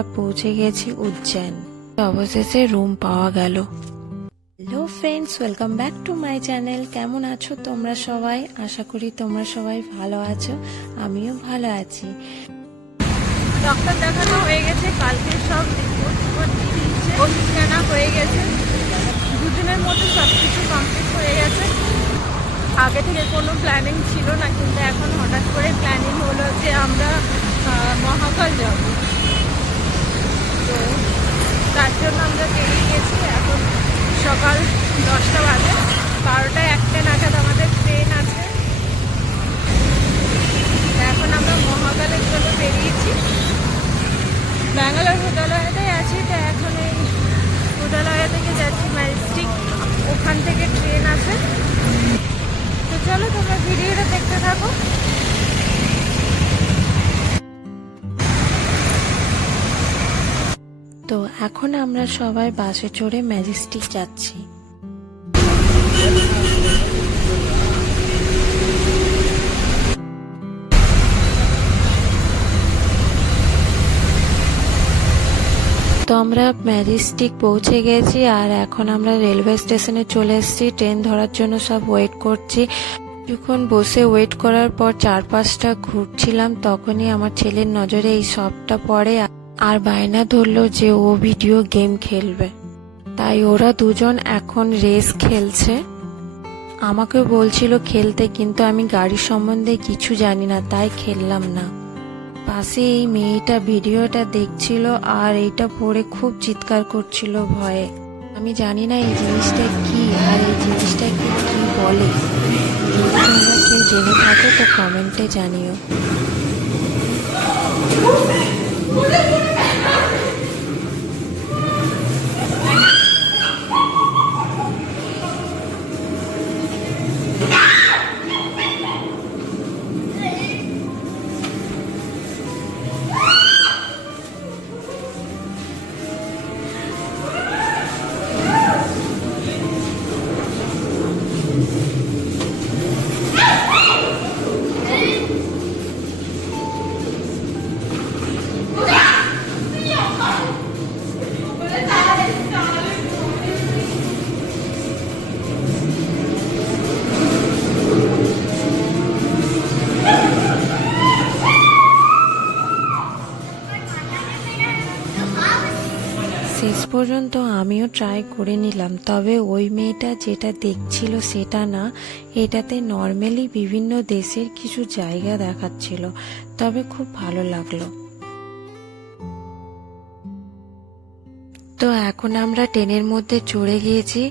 আমরা পৌঁছে গেছি উজ্জয়ন। অবশেষে রুম পাওয়া গেল। Hello friends, welcome back to my channel. কেমন আছো তোমরা সবাই? আশা করি তোমরা সবাই ভালো আছো, আমিও ভালো আছি। ডক্টর দেখানো হয়ে গেছে, কালকে সব রিপোর্ট দিয়েছে, ওষুধ কেনা হয়ে গেছে, দুদিনের মধ্যে সব কিছু কমপ্লিট হয়ে গেছে। আগে থেকে কোনো প্ল্যানিং ছিল না, কিন্তু এখন হঠাৎ করে প্ল্যানিং হলো যে আমরা মহাকাল যাব। তো তার জন্য আমরা বেরিয়ে গেছি। এখন সকাল 10টা বাজে, 12টা 1টা নাগাদ আমাদের ট্রেন আছে। এখন আমরা মহাকালের জন্য বেরিয়েছি। ব্যাঙ্গালোর হোদালয়াতে আছি, তো এখন এই হোদালয়া থেকে যাচ্ছি ম্যাজেস্টিক, ওখান থেকে ট্রেন আছে। তো চলো তোমরা ভিডিওটা দেখতে থাকো। তো এখন আমরা সবাই বাসে চড়ে ম্যাজেস্টিক যাচ্ছি। তো আমরা ম্যাজেস্টিক পৌঁছে গেছি, আর এখন আমরা রেলওয়ে স্টেশনে চলে এসেছি। ট্রেন ধরার জন্য সব ওয়েট করছি। কিছুক্ষণ বসে ওয়েট করার পর চারপাশটা ঘুরছিলাম, তখনই আমার ছেলের নজরে এই শপটা পড়ে, আর বায়না ধরলো যে ও ভিডিও গেম খেলবে। তাই ওরা দুজন এখন রেস খেলছে। আমাকে বলছিল খেলতে, কিন্তু আমি গাড়ি সম্বন্ধে কিছু জানি না, তাই খেললাম না। পাশে এই মেয়েটা ভিডিওটা দেখছিল, আর এইটা পড়ে খুব চিৎকার করছিল ভয়ে। আমি জানি না এই জিনিসটা কি, আর এই জিনিসটাকে কি বলে। যদি তোমরা কেউ জেনে থাকো তো কমেন্টে জানিও। শেষ পর্যন্ত আমিও ট্রাই করে নিলাম, তবে ওই মেয়েটা যেটা দেখছিল সেটা না, এটাতে নর্মালি বিভিন্ন দেশের কিছু জায়গা দেখাচ্ছিল, তবে খুব ভালো লাগলো। তো এখন আমরা ট্রেনের মধ্যে চড়ে গিয়েছি,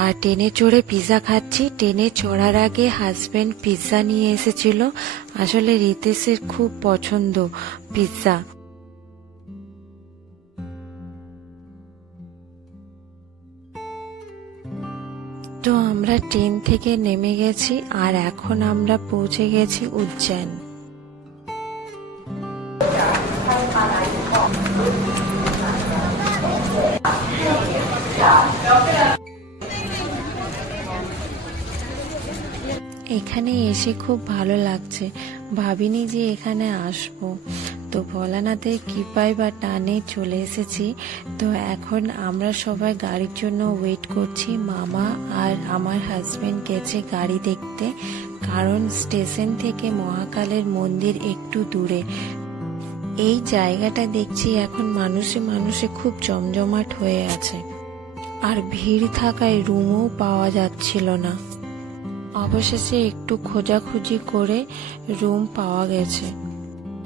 আর ট্রেনে চড়ে পিৎজা খাচ্ছি। ট্রেনে চড়ার আগে হাজবেন্ড পিৎজা নিয়ে এসেছিল। আসলে রিতেশের খুব পছন্দ পিৎজা। তো আমরা ট্রেন থেকে নেমে গেছি, আর এখন আমরা পৌঁছে গেছি উজ্জয়ন। এখানে এসে খুব ভালো লাগছে, ভাবিনি যে এখানে আসবো। তো ভোলানাথের কৃপায় বা টানে চলে এসেছি। তো এখন আমরা সবাই গাড়ির জন্য ওয়েট করছি। মামা আর আমার হাজবেন্ড গেছে গাড়ি দেখতে, কারণ স্টেশন থেকে মহাকালের মন্দির একটু দূরে। এই জায়গাটা দেখছি এখন মানুষে মানুষে খুব জমজমাট হয়ে আছে, আর ভিড় থাকায় রুমও পাওয়া যাচ্ছিল না। অবশেষে একটু খোঁজাখুঁজি করে রুম পাওয়া গেছে।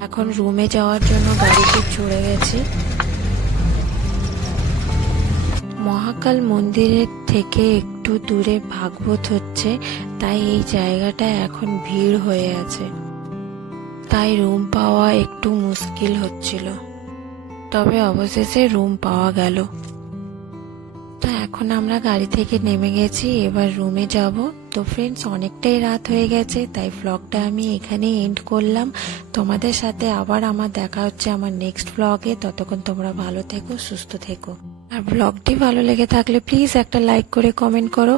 এখন রুমে যাওয়ার জন্য গাড়িতে চড়ে গেছি। মহাকাল মন্দিরের থেকে একটু দূরে ভাগবত হচ্ছে, তাই এই জায়গাটা এখন ভিড় হয়ে আছে, তাই রুম পাওয়া একটু মুশকিল হচ্ছিল। তবে অবশেষে রুম পাওয়া গেল। তো এখন আমরা গাড়ি থেকে নেমে গেছি, এবার রুমে যাব। তো ফ্রেন্ডস, অনেকটাই রাত হয়ে গেছে, তাই ব্লগটা আমি এখানে এন্ড করলাম। তোমাদের সাথে আবার আমার দেখা হচ্ছে আমার নেক্সট ব্লগে। ততক্ষণ তোমরা ভালো থেকো, সুস্থ থেকো। আর ব্লগটি ভালো লেগে থাকলে প্লিজ একটা লাইক করে কমেন্ট করো,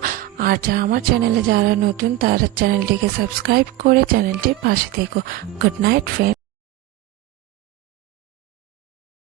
আর আমার চ্যানেলে যারা নতুন তারা চ্যানেলটিকে সাবস্ক্রাইব করে চ্যানেলটির পাশে থেকো। Good night friend.